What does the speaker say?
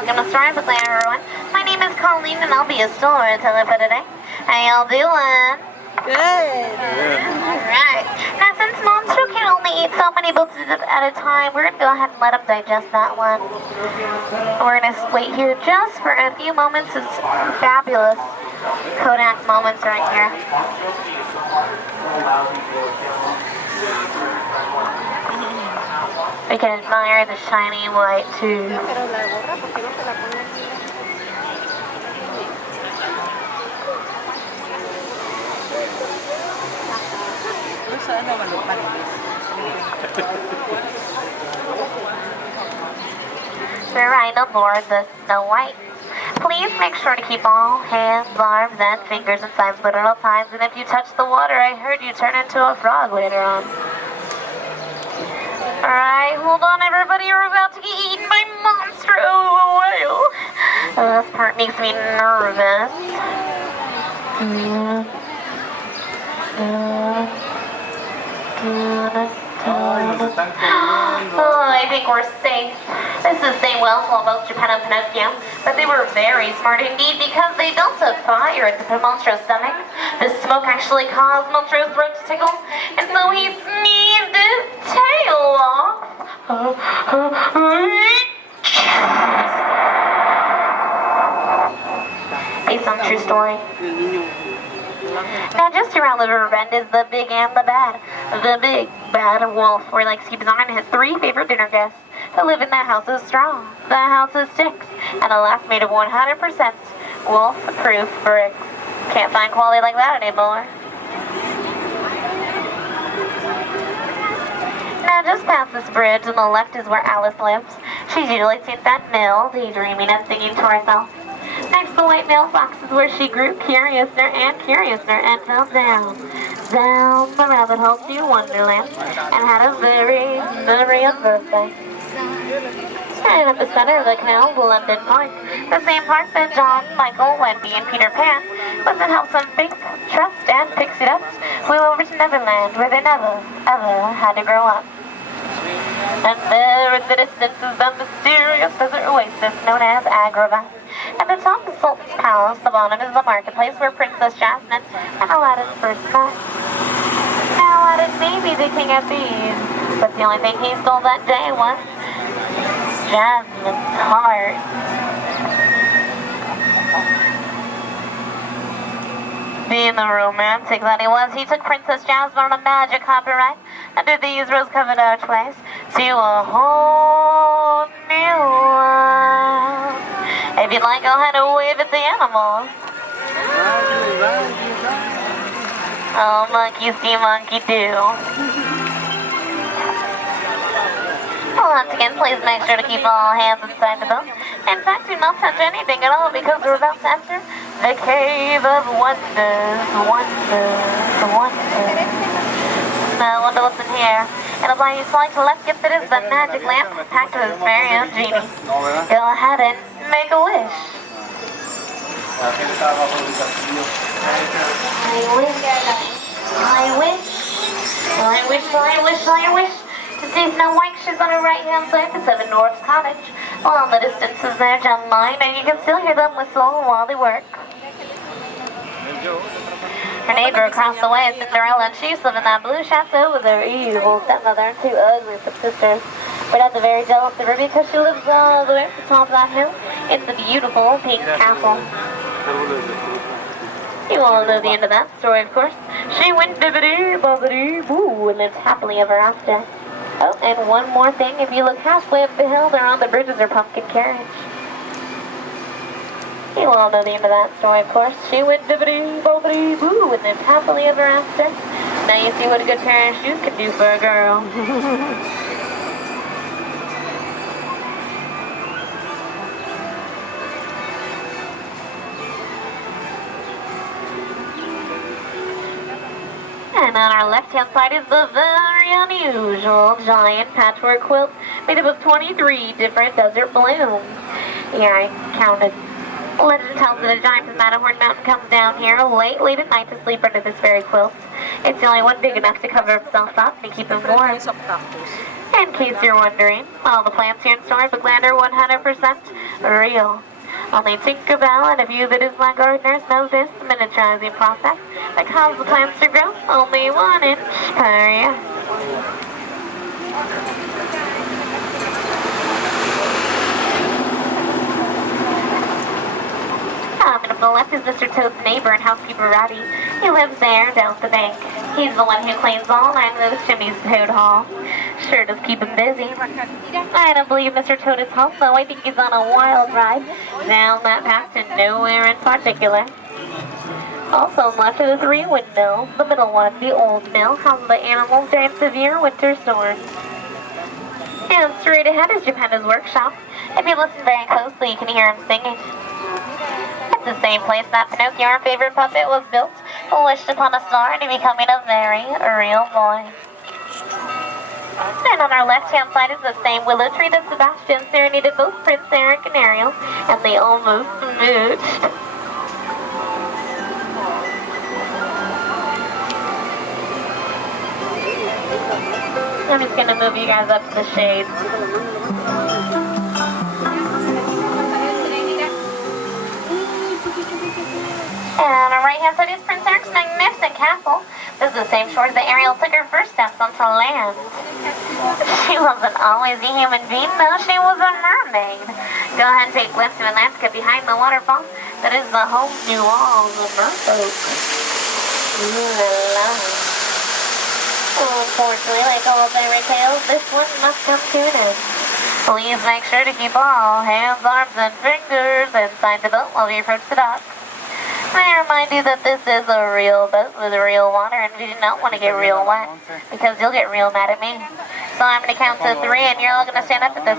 welcome to Storybookland, everyone. My name is Colleen, and I'll be your storyteller for today. How y'all doing? Good. Alright. Now, since Monstro can only eat so many books at a time, we're going to go ahead and let him digest that one. We're going to wait here just for a few moments. It's fabulous Kodak moments right here. We can admire the shiny white tube. We're right aboard the Snow White. Please make sure to keep all hands, arms, and fingers inside foot at all times. And if you touch the water, I heard you turn into a frog later on. Alright, hold on everybody, you're about to get eaten by Monstro whale. This part makes me nervous. Oh, I think we're safe. This is the same whales while both Japan and Pinocchio, but they were very smart indeed because they built a fire at the Monstro's stomach. The smoke actually caused Monstro's throat to tickle, and so he sneezed his tail off. Based on true story. Now, just around the river bend is the big and the bad. The big bad wolf, where he likes to keep his eye on his 3 favorite dinner guests who live in the house of straw, the house of sticks, and a last made of 100% wolf-proof bricks. Can't find quality like that anymore. Now, just past this bridge on the left is where Alice lives. She's usually seen at that mill, daydreaming and singing to herself. Next, the white mailbox is where she grew curiouser and fell down the rabbit hole to Wonderland and had a very brilliant birthday. Standing at the center of the canal, London Park, the same park that John, Michael, Wendy, and Peter Pan, was in hopes of faith, trust, and pixie dust, flew over to Neverland, where they never, ever had to grow up. And there in the distance is the mysterious desert oasis known as Agrabah. At the top of Sultan's Palace, the bottom is the marketplace where Princess Jasmine and Aladdin first met. Now, Aladdin may be the king of thieves, but the only thing he stole that day was Jasmine's heart. Being the romantic that he was, he took Princess Jasmine on a magic hopper ride under these rose-covered archways to a whole new world. If you'd like, go ahead and wave at the animals. Oh, monkey see, monkey do. Once again, please make sure to keep all hands inside the boat. In fact, do not touch anything at all because we're about to enter the Cave of Wonders. I wonder what's in here. It'll buy you select gift that is the magic lamp packed with its very own genie. Go ahead and make a wish. I wish to see Snow White. She's on her right-hand side, the 7 Dwarfs Cottage. Well, in the distance is their John Mine, and you can still hear them whistle while they work. Her neighbor across the way is Cinderella, and she used to live in that blue chateau with her evil stepmother and 2 ugly stepsisters. But I'm very jealous of her because she lives all the way at the top of that hill in the beautiful pink castle. You all know the end of that story, of course. She went bibbidi-bobbidi-boo and lived happily ever after. Oh, and one more thing, if you look halfway up the hill, there on the bridge is her pumpkin carriage. You all know the end of that story, of course. She went bibbidi-bobbidi-boo and lived happily ever after. Now you see what a good pair of shoes can do for a girl. And on our left-hand side is the very unusual giant patchwork quilt made up of 23 different desert blooms. Here I counted. Legend tells that a giant from Matterhorn Mountain comes down here late at night to sleep under this very quilt. It's the only one big enough to cover himself up and keep him warm. In case you're wondering, all the plants here in Storybookland are 100% real. Only Tinkerbell and a few Buddhism gardeners know this miniaturizing process that causes the plants to grow only 1 inch per year. To the left is Mr. Toad's neighbor and housekeeper Ratty. He lives there down the bank. He's the one who cleans all 9 of those chimneys in Toad Hall. Sure does keep him busy. I don't believe Mr. Toad is home, though. I think he's on a wild ride down that path to nowhere in particular. Also left are the 3 windmills. The middle one, the old mill, houses the animals during severe winter storms. And straight ahead is Geppetto's workshop. If you listen very closely, you can hear him singing. It's the same place that Pinocchio, our favorite puppet, was built, who wished upon a star to becoming a very real boy. And on our left-hand side is the same willow tree that Sebastian serenaded both Prince Eric and Ariel, and they almost smooched. I'm just gonna move you guys up to the shade. And on our right-hand side is Prince Eric's magnificent castle. This is the same shore that Ariel took her first steps onto land. She wasn't always a human being, though. She was a mermaid. Go ahead and take a glimpse of Atlantica behind the waterfall. That is the home to all the merfolk. Ooh la la. Unfortunately, like all fairy tales, this one must come to an end. Please make sure to keep all hands, arms, and fingers inside the boat while we approach the dock. May I remind you that this is a real boat with real water, and we do not want to get real wet, because you'll get real mad at me. So I'm going to count to 3, and you're all going to stand up at this